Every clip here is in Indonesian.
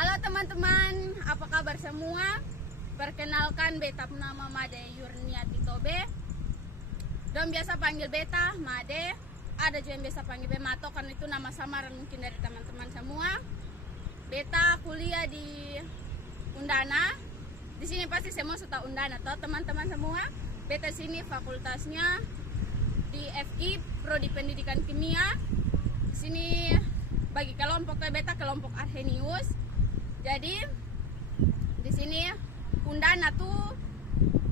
Halo teman-teman, apa kabar semua? Perkenalkan, beta nama Made Yurniati Tobe. Dong biasa panggil beta Made. Ada juga yang biasa panggil Bemato karena itu nama samaran mungkin dari teman-teman semua. Beta kuliah di Undana. Di sini pasti semua sudah Undana toh teman-teman semua. Beta sini fakultasnya di FI, Prodi Pendidikan Kimia. Di sini bagi kelompok beta kelompok Arrhenius. Jadi di sini Undana tuh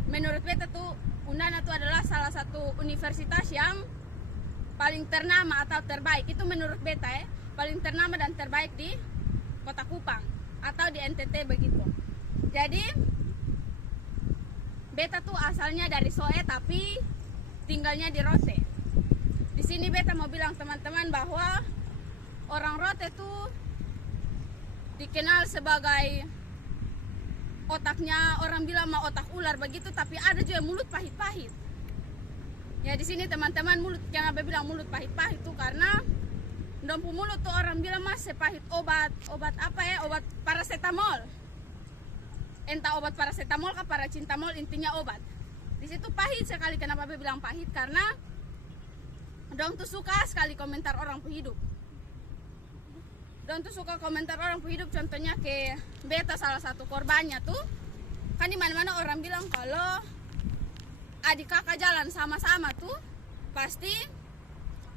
menurut beta tuh Undana tuh adalah salah satu universitas yang paling ternama atau terbaik. Itu menurut beta paling ternama dan terbaik di Kota Kupang atau di NTT begitu. Jadi beta tuh asalnya dari Soe tapi tinggalnya di Rote. Di sini beta mau bilang teman-teman bahwa orang Rote tuh dikenal sebagai otaknya, orang bilang mah otak ular begitu, tapi ada juga mulut pahit-pahit. Ya di sini teman-teman mulut, kenapa bilang mulut pahit-pahit tuh karena dompu mulut tuh orang bilang mah sepahit obat apa ya, obat paracetamol. Entah obat paracetamol kah paracetamol, intinya obat. Di situ pahit sekali. Kenapa bilang pahit? Karena dong tuh suka sekali komentar orang hidup. Dong tuh suka komentar orang hidup, contohnya ke beta salah satu korbannya tuh. Kan di mana-mana orang bilang kalau adik kakak jalan sama-sama tuh pasti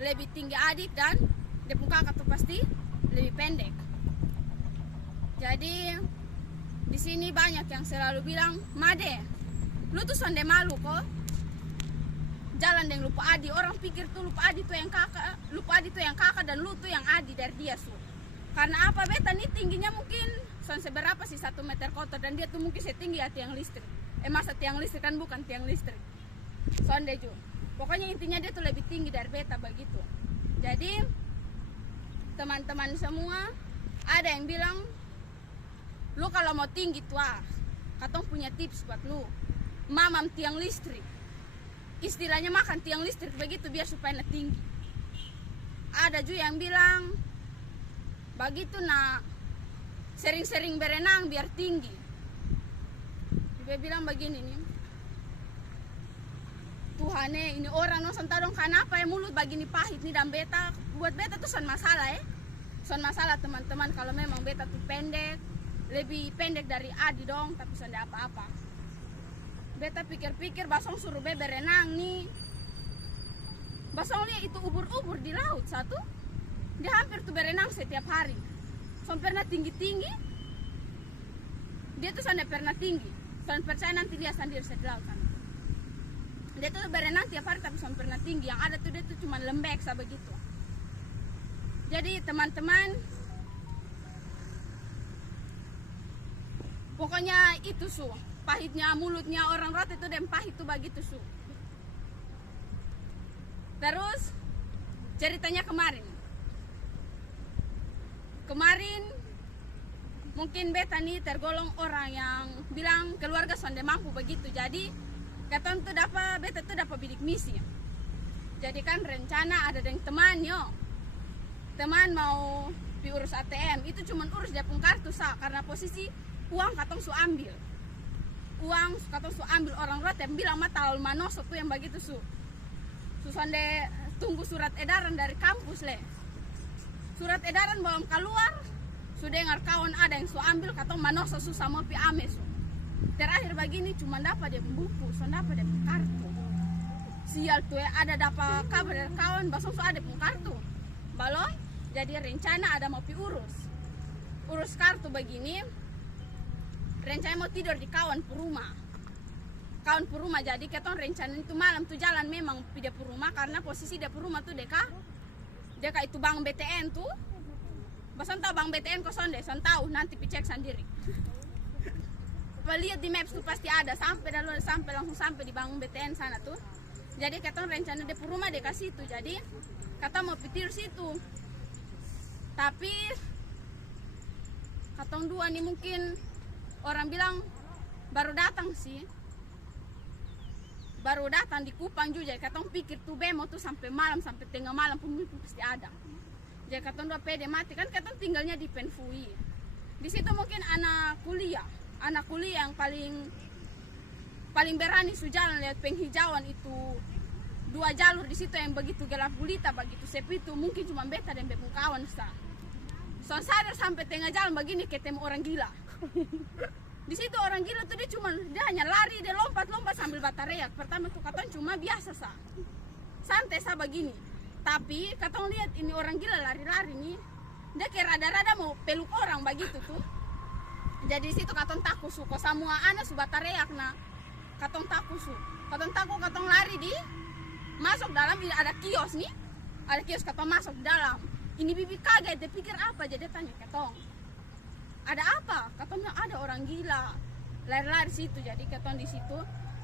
lebih tinggi adik dan depun kakak tuh pasti lebih pendek. Jadi di sini banyak yang selalu bilang, "Made, lu tuh sonde malu kok. Jalan dengan lupa adi." Orang pikir tuh lupa adi tuh yang kakak, lupa adi tuh yang kakak dan lu tuh yang adi dari dia su. Karena apa, beta nih tingginya mungkin seberapa sih 1 meter kotor dan dia tuh mungkin setinggi tiang listrik. Masa tiang listrik kan bukan tiang listrik. Sonde ju. Pokoknya intinya dia tuh lebih tinggi dari beta begitu. Jadi teman-teman semua ada yang bilang, "Lu kalau mau tinggi tuh katong punya tips buat lu. Mamam tiang listrik." Istilahnya makan tiang listrik begitu biar supaya tinggi. Ada juga yang bilang begitu nak sering-sering berenang biar tinggi. Dia bilang begini nih, "Tuhane ini orang nonton dong kenapa ya mulut begini pahit nih." Dan beta, buat beta tuh son masalah son masalah teman-teman kalau memang beta tuh pendek, lebih pendek dari Adi dong, tapi son apa-apa. Beta pikir-pikir basong suruh be berenang nih, basong lihat itu ubur-ubur di laut satu. Dia hampir tuh berenang setiap hari. Son pernah tinggi-tinggi. Dia tuh son pernah tinggi. Son percaya nanti dia sendiri di laut kan. Dia tuh berenang tiap hari tapi son pernah tinggi. Yang ada tuh dia tuh cuma lembek begitu. Jadi teman-teman, pokoknya itu su, pahitnya mulutnya orang Rote itu dan pahit tuh begitu su. Terus ceritanya kemarin mungkin beta nih tergolong orang yang bilang keluarga sonde mampu begitu. Jadi katon tuh beta tuh dapat bidik misi. Jadi kan rencana ada dengan teman mau diurus ATM, itu cuman urus dia pun kartu karena posisi uang katong su ambil. Uang katong su ambil orang Rote bilang mata manoso tuh yang begitu su sonde tunggu surat edaran dari kampus Surat edaran belum keluar, sudah dengar kawan ada yang su ambil katong manoso su sama pi ame su. Terakhir begini cuma dapat dia buku, so dapat dia kartu. Sial tuh ada dapat kabar dari kawan, basong su ada pun kartu. Balon, jadi rencana ada mau pi urus kartu begini. Rencana mau tidur di kawan puruma. Kawan puruma, jadi ketong rencana itu malam tuh jalan memang pi dia puruma karena posisi dia puruma tuh deka itu Bank BTN tuh. Bason tahu Bank BTN kok sonde, son tahu nanti picek sendiri. Lihat di maps tuh pasti ada sampai langsung sampai di Bank BTN sana tuh. Jadi katong rencana di rumah dekat situ. Jadi kata mau pitir situ. Tapi katong dua nih mungkin orang bilang baru datang sih. Baru datang di Kupang juga, katong pikir tuh bemo tuh sampai malam, sampai tengah malam pun pasti ada. Jadi katong dua pede mati, kan katong tinggalnya di Penfui. Di situ mungkin anak kuliah yang paling berani su jalan lihat penghijauan itu 2 jalur di situ yang begitu gelap gulita, begitu sepi itu mungkin cuma beta dan bepung kawan sa. So sadar sampai tengah jalan begini ketemu orang gila. Di situ orang gila tuh dia hanya lari, dia lompat-lompat sambil batareak. Pertama tuh katong cuma biasa sa, santai sa begini. Tapi katong lihat ini orang gila lari-lari nih, dia kayak rada-rada mau peluk orang begitu tuh. Jadi di situ katong takut su, kok semua anak su batareak nah. Katong takut su, katong lari di masuk dalam. Ini ada kios nih, ada kios, katong masuk dalam. Ini bibi kaget, dia pikir apa, jadi tanya katong, ada apa? Katanya ada orang gila lari-lari situ. Jadi katong di situ,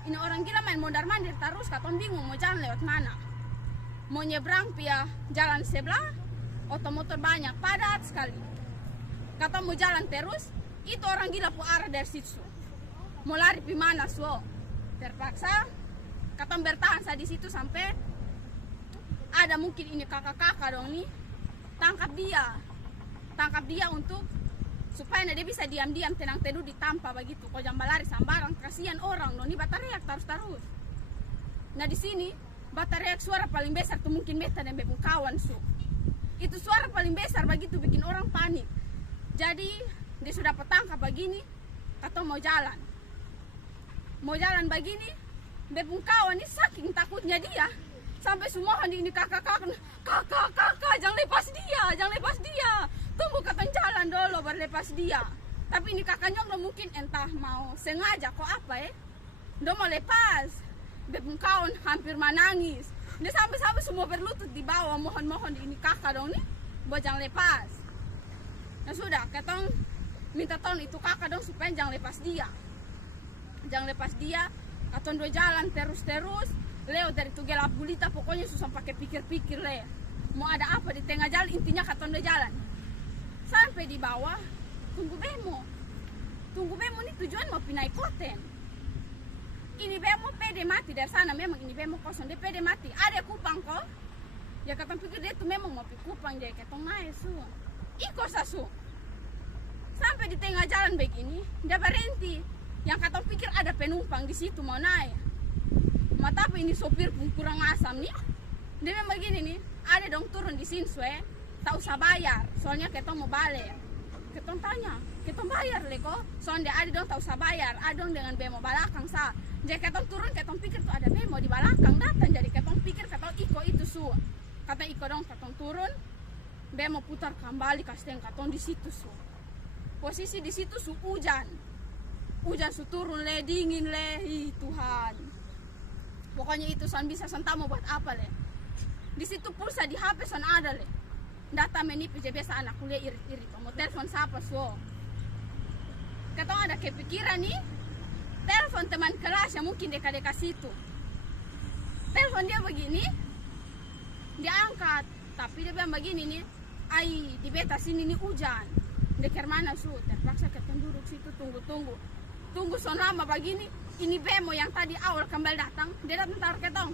ini orang gila main mondar-mandir terus. Katong bingung mau jalan lewat mana, mau nyebrang via jalan sebelah, otomotor banyak padat sekali. Katong mau jalan terus, itu orang gila pu arah dari situ. Mau lari pi mana so? Terpaksa katong bertahan sa di situ sampai ada mungkin ini kakak-kakak dong nih tangkap dia untuk supaya dia bisa diam-diam tenang teduh di tampa begitu. Kok jangan lari sambarang, kasihan orang dong nih batareak terus. Nah di sini batareak suara paling besar tuh mungkin beta dan bepung kawan su. Itu suara paling besar begitu bikin orang panik. Jadi dia sudah petangkap begini, katong mau jalan begini, bepung kawan ini saking takutnya dia sampai semua ini kakak jangan lepas dia, tunggu katong jalan dulu baru lepas dia. Tapi ini kakaknya mungkin entah mau sengaja kok apa dia mau lepas. Bepung kawan hampir menangis, dia sampai semua berlutut di bawah mohon ini kakak dong nih buat jangan lepas. Nah sudah katong minta tolong itu kakak dong supaya jangan lepas dia. Katong dua jalan terus leo dari tu gelap gulita, pokoknya susah pakai pikir le mau ada apa di tengah jalan. Intinya katong dua jalan sampai di bawah, tunggu bemo nih tujuan mau pindah Kloten. Ini bemo pede mati dari sana, memang ini bemo kosong, dia pede mati. Ada Kupang kok ya, katong pikir dia tuh memang mau pi Kupang, jadi katong naik su ikut sasu. Sampai di tengah jalan begini, dia berhenti. Yang katong pikir ada penumpang di situ mau naik. Tapi ini sopir pun kurang asam nih. Dia memang begini nih, ada dong turun di sini tak usah bayar. Soalnya ketong mau balik. Ketong tanya, ketong bayar le kok? Soalnya ada dong tak usah bayar. Ada dong dengan bemo balakang sa. Jadi ketong turun, ketong pikir tuh ada bemo di balakang datang. Jadi ketong pikir ketong iko itu su. Kata iko dong, ketong turun, bemo putar kembali kasih katong di situ su. Posisi di situ su hujan su turun le, dingin le, Tuhan. Pokoknya itu son bisa son tamu buat apa le. Di situ pulsa di HP son ada le. Data menipis je biasa anak kuliah irit-irit. Mau telepon siapa so? Katong ada kepikiran nih, telepon teman kelas yang mungkin dekat-dekat situ. Telepon dia begini, dia angkat, tapi dia bilang begini nih, ai di beta sini nih hujan. Dekat mana su? Terpaksa ketong duduk situ tunggu son lama begini. Ini bemo yang tadi awal kembali datang, dia datang taruh ketong.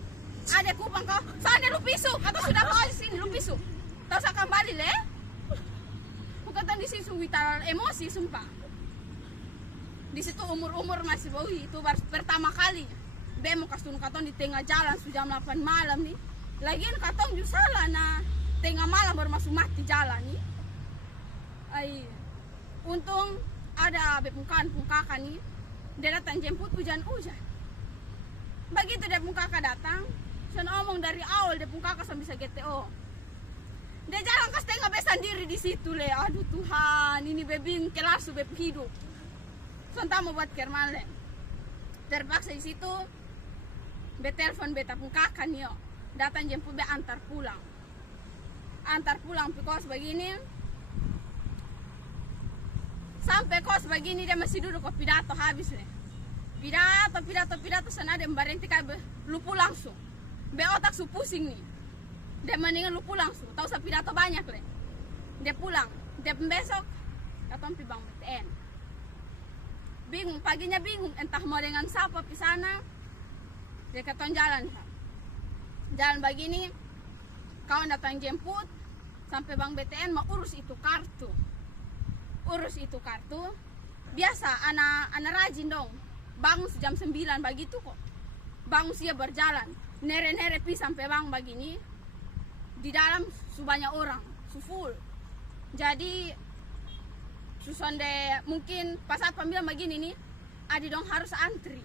Ada Kupang kau, sana lu pisu, atau sudah kau di sini lu pisu. Tahu saya kembali le? Bukan di situ witar emosi sumpah. Di situ umur masih bau itu baru pertama kali. Bemo kasih katong di tengah jalan sudah jam 8 malam nih. Lagian katong juga salah nah tengah malam baru masuk mati jalan nih. Untung ada bepung kakak nih. Dia datang jemput hujan. Begitu dia pun kakak datang, saya ngomong dari awal dia pun kakak sampai bisa GTO. Dia jalan ke setengah besan diri di situ le. Aduh Tuhan, ini bebing kelas beb hidup. Sonta mau buat kerman le. Terpaksa di situ, be telepon beta pun kakak nih datang jemput be antar pulang kos begini. Sampai kos begini dia masih duduk kok pidato habis nih. Pidato sana dia berhenti kayak lupu langsung. Be otak su pusing nih. Dia mendingan lupu langsung. Tahu sa pidato banyak le. Dia pulang. Dia besok katong pi Bank BTN. Bingung paginya entah mau dengan siapa di sana. Dia katong jalan begini. Kawan datang jemput sampai Bank BTN mau urus itu kartu. urus itu kartu. Biasa anak rajin dong. Bangun jam 9 begitu kok. Bangun siap berjalan. Nere-nere pi sampai bang begini. Di dalam banyak orang, full. Jadi susonde mungkin pas saat pembilang begini nih, adi dong harus antri.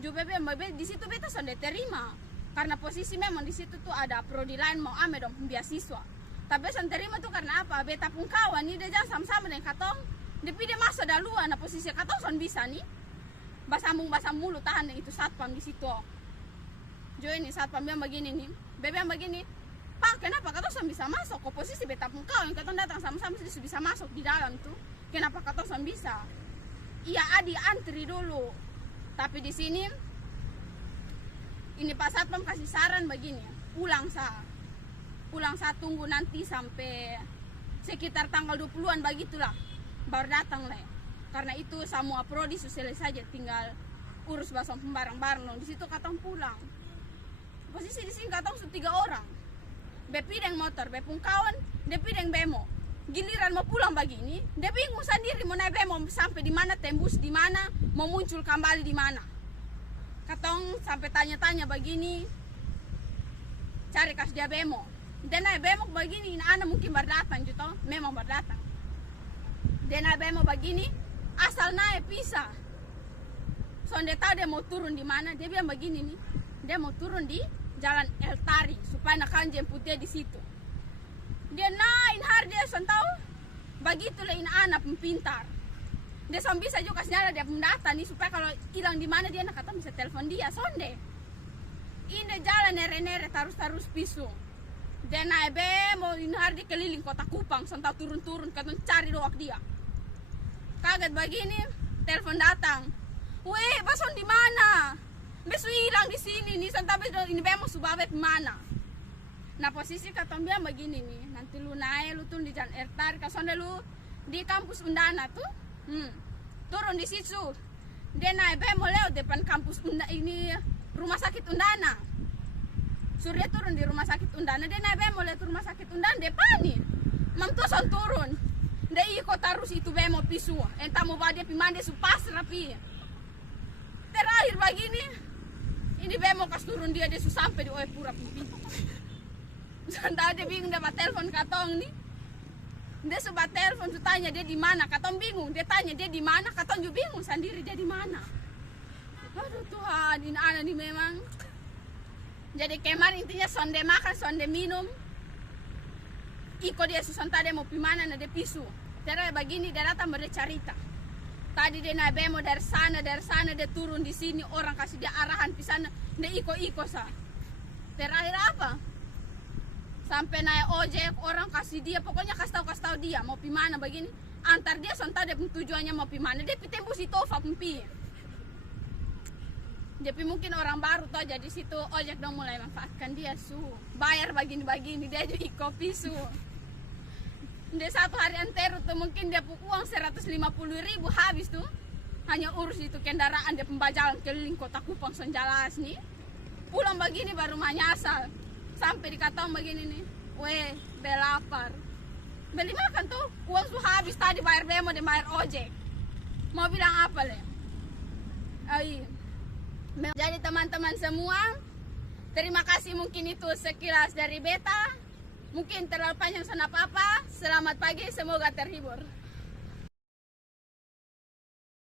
Juga bebe di situ beta sonde terima. Karena posisi memang di situ tuh ada prodi lain mau ame dong beasiswa. Tapi saya terima tuh karena apa? Beta pun kawan nih dia jangan sama-sama dengan katong. Depi dia masuk duluan, nah posisi katong son bisa nih. Basambung mulut tahan itu satpam di situ. Jo ini satpam yang begini nih. Bebe yang begini. Pak, kenapa katong son bisa masuk? Kok posisi beta pun kawan katong datang sama-sama sudah bisa masuk di dalam tuh. Kenapa katong son bisa? Iya adi antri dulu. Tapi di sini ini Pak Satpam kasih saran begini, pulang sa tunggu nanti sampai sekitar tanggal 20-an begitulah baru datang le. Karena itu semua prodi selesai saja, tinggal urus basong barang-barang di situ katong pulang. Posisi di sini katong 3 orang. Bepi deng motor, bepung kawan, depi deng bemo. Giliran mau pulang begini, dia bingung sendiri mau naik bemo sampai di mana, tembus di mana, mau muncul kembali di mana. Katong sampai tanya-tanya begini, cari kas dia bemo. Dia naik bemo begini, anak mungkin berdatang gitu, memang berdatang. Dia naik bemo begini, asal naik pisah. So dia tahu dia mau turun di mana, dia bilang begini nih, dia mau turun di Jalan El Tari supaya nak jemput dia di situ. Dia naik hari dia son tahu begitu lain anak pintar. Dia son bisa juga kasih dia pendata nih supaya kalau hilang di mana dia nak kata bisa telepon dia sonde. Ini jalan nere-nere terus pisu. Dia naik mau ini hari keliling kota Kupang son tahu turun-turun kata cari doak dia. Kaget begini telepon datang. Weh, bason di mana? Besu hilang di sini nih son tahu ini bemo subabe mana? Nah posisi katong bilang begini nih, nanti lu naik, lu turun di Jalan Ertar, kasonde lu di kampus Undana tuh, turun di situ. Dia naik bemo lewat depan kampus ini rumah sakit Undana. Surya turun di rumah sakit Undana, dia naik bemo lewat rumah sakit Undana, dia panik. Mam tuh son turun, dia ikut terus itu bemo pisu, entah mau bawa dia pimande su pas rapi. Terakhir begini, ini bemo kas turun dia su sampai di Oepura pipi. Santai dia bingung dapat telepon katong nih. Dia sobat telepon tanya dia di mana, katong bingung. Dia tanya dia di mana, katong juga bingung sendiri dia di mana. Aduh Tuhan, ini anak nih memang. Jadi kemarin intinya sonde makan, sonde minum. Iko dia susanta dia mau pimana na dia pisu. Terus begini dia datang bercerita. Tadi dia naik bemo dari sana dia turun di sini orang kasih dia arahan pisana. Dia iko sa. Terakhir apa? Sampai naik ojek orang kasih dia pokoknya kasih tahu dia mau pimana begini antar dia sonta dia tujuannya mau pimana dia tembus itu pempi. Jadi mungkin orang baru tuh jadi situ ojek dong mulai manfaatkan dia bayar begini dia jadi kopi dia 1 hari antero tuh mungkin dia uang 150.000 habis tuh hanya urus itu kendaraan dia pembajalan keliling kota Kupang son jelas nih pulang begini baru menyasar. Sampai dikatakan begini nih, weh, belapar. Beli makan tuh, uang su habis tadi bayar bemo dan bayar ojek. Mau bilang apa le? Jadi teman-teman semua, terima kasih mungkin itu sekilas dari beta. Mungkin terlalu panjang sana apa-apa. Selamat pagi, semoga terhibur.